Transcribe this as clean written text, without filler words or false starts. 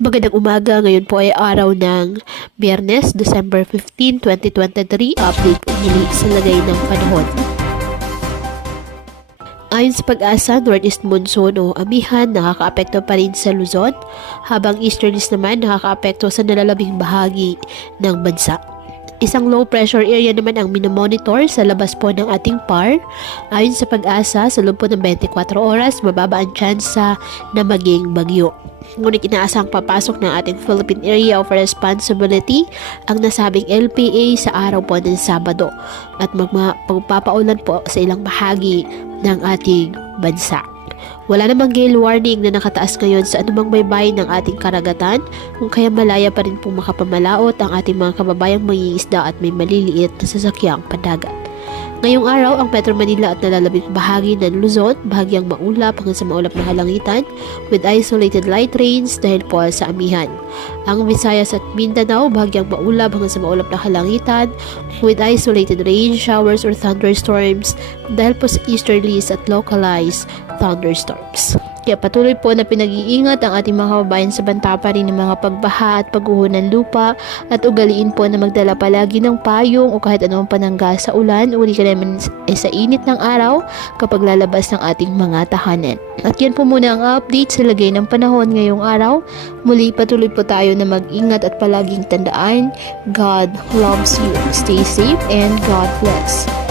Magandang umaga, ngayon po ay araw ng Biyernes, December 15, 2023. Update po muli sa lagay ng panahon. Ayon sa pag-asa, northeast monsoon o amihan nakakaapekto pa rin sa Luzon, habang easterlies naman nakakaapekto sa nalalabing bahagi ng bansa. Isang low pressure area naman ang minomonitor sa labas po ng ating PAR. Ayon sa pag-asa, sa loob po ng 24 oras, mababa ang tsansa na maging bagyo. Ngunit inaasang papasok ng ating Philippine Area of Responsibility ang nasabing LPA sa araw po ng Sabado at magpapaulan po sa ilang bahagi ng ating bansa. Wala namang gale warning na nakataas ngayon sa anumang baybayin ng ating karagatan, kung kaya malaya pa rin pong makapamalaot ang ating mga kababayang mangingisda at may maliliit na sasakyang pandagat. Ngayong araw, ang Metro Manila at nalalabing bahagi ng Luzon, bahagyang maulap hanggang sa maulap na kalangitan with isolated light rains dahil po sa amihan. Ang Visayas at Mindanao, bahagyang maulap hanggang sa maulap na kalangitan with isolated rain showers or thunderstorms dahil po sa easterlies at localized thunderstorms. Kaya patuloy po na pinag-iingat ang ating mga kababayan sa banta pa rin ng mga pagbaha at pagguho ng lupa at ugaliin po na magdala palagi ng payong o kahit anong panangga sa ulan o di ka naman sa init ng araw kapag lalabas ng ating mga tahanan. At yan po muna ang update sa lagay ng panahon ngayong araw. Muli patuloy po tayo na mag-ingat at palaging tandaan, God loves you. Stay safe and God bless.